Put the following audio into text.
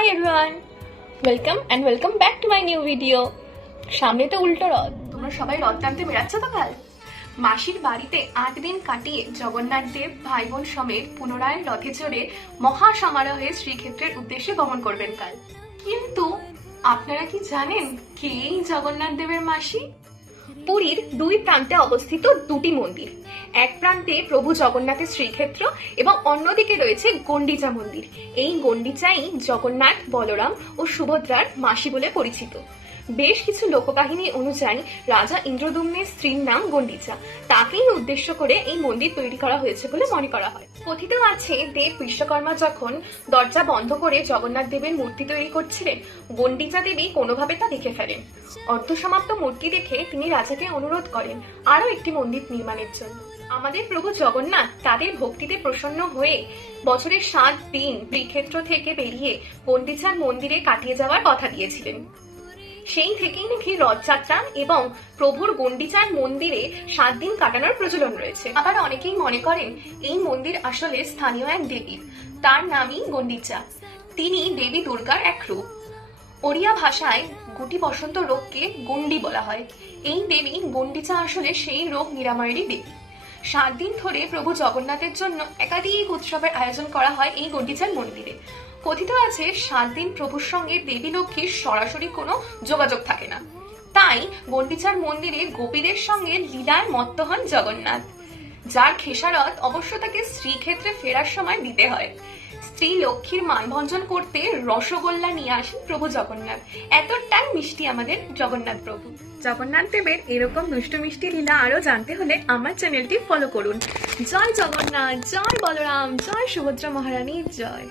Hi everyone, welcome back to my new video. সামনে তো উল্টো রথ, তোমরা সবাই রথ টানতে বেরাচ্ছ তো কাল। মাসির বাড়িতে 8 দিন কাটিয়ে জগন্নাথ দেব ভাই বোন সমেত পুনরায় রথে চড়ে মহা সমারোহে শ্রীক্ষেত্রের উদ্দেশ্যে গমন করবেন কাল। কিন্তু আপনারা কি জানেন কে এই জগন্নাথ দেবের মাসি? পুরীর দুই প্রান্তে অবস্থিত দুটি মন্দির, এক প্রান্তে প্রভু জগন্নাথের শ্রীক্ষেত্র এবং অন্যদিকে রয়েছে গন্ডিচা মন্দির। এই গন্ডিচাই জগন্নাথ, বলরাম ও সুভদ্রার মাসি বলে পরিচিত। বেশ কিছু লোককাহিনী অনুযায়ী রাজা ইন্দ্রদ্যুম্নের স্ত্রীর নাম গন্ডিচা, তাকেই উদ্দেশ্য করে এই মন্দির তৈরি করা হয়েছে বলে মনে করা হয়। কথিত আছে দেব বিশ্বকর্মা যখন দরজা বন্ধ করে জগন্নাথ দেবের মূর্তি তৈরি করছিলেন, গন্ডিচা দেবী কোনোভাবে তা দেখে ফেলেন। অর্ধসমাপ্ত মূর্তি দেখে তিনি রাজাকে অনুরোধ করেন আরো একটি মন্দির নির্মাণের জন্য। আমাদের প্রভু জগন্নাথ তাদের ভক্তিতে প্রসন্ন হয়ে বছরের 7 দিন শ্রীক্ষেত্র থেকে বেরিয়ে গন্ডিচার মন্দিরে কাটিয়ে যাওয়ার কথা দিয়েছিলেন। সেই থেকেই নাকি রথযাত্রা এবং প্রভুর গন্ডিচার মন্দিরে 7 দিন কাটানোর প্রচলন রয়েছে। আবার অনেকেই মনে করেন এই মন্দির আসলে স্থানীয় এক দেবীর, তার নামই গন্ডিচা। তিনি দেবী দুর্গার এক রূপ। ওড়িয়া ভাষায় গুটি বসন্ত রোগকে গন্ডি বলা হয়। এই দেবী গন্ডিচা আসলে সেই রোগ নিরাময়েরই দেবী। 7 দিন ধরে প্রভু জগন্নাথের জন্য একাধিক উৎসবের আয়োজন করা হয় এই গন্ডিচার মন্দিরে। কথিত আছে 7 দিন প্রভুর সঙ্গে দেবী লক্ষ্মীর সরাসরি কোনো যোগাযোগ থাকে না, তাই গন্ডিচার মন্দিরে গোপীদের সঙ্গে লীলায় মত্ত হন জগন্নাথ, যার খেসারত অবশ্য তাকে শ্রীক্ষেত্রে ফেরার সময় দিতে হয়। স্ত্রী লক্ষ্মীর মানভঞ্জন করতে রসগোল্লা নিয়ে আসেন প্রভু জগন্নাথ। এতটাই মিষ্টি আমাদের জগন্নাথ প্রভু। জগন্নাথ দেবের এরকম দুষ্টু মিষ্টি লীলা আরো জানতে হলে আমার চ্যানেলটি ফলো করুন। জয় জগন্নাথ, জয় বলরাম, জয় সুভদ্রা মহারানী, জয়।